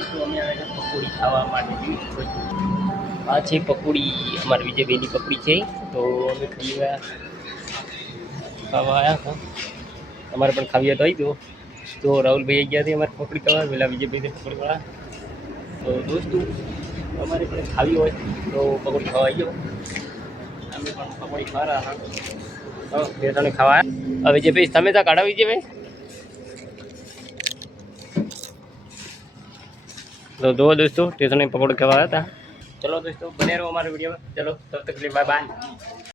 દોસ્તો અમે આવ્યા છે પકોડી ખાવા માટે જોઈ શકો છો આ છે પકોડી અમારા વિજયભાઈની પકોડી છે તો અમે ખાવા આવ્યા હતા તમારે પણ ખાવી તો આવી દો તો રાહુલભાઈ આવી ગયા છે અમારે પકોડી ખાવા પેલા વિજયભાઈ પકોડીવાળા તો દોસ્તો અમારે પણ ખાવી હોય તો પકોડી ખાવા આવી જાઓ અમે પણ પકોડી ખા રહ્યા હા બે ત્રણ ખાવા હવે વિજયભાઈ તમે ત્યાં કાઢો વિજયભાઈ तो दो दोस्तों स्टेशन में पकड़ के आया था चलो दोस्तों बने रहो हमारे वीडियो में चलो तब तक के लिए बाय बाय।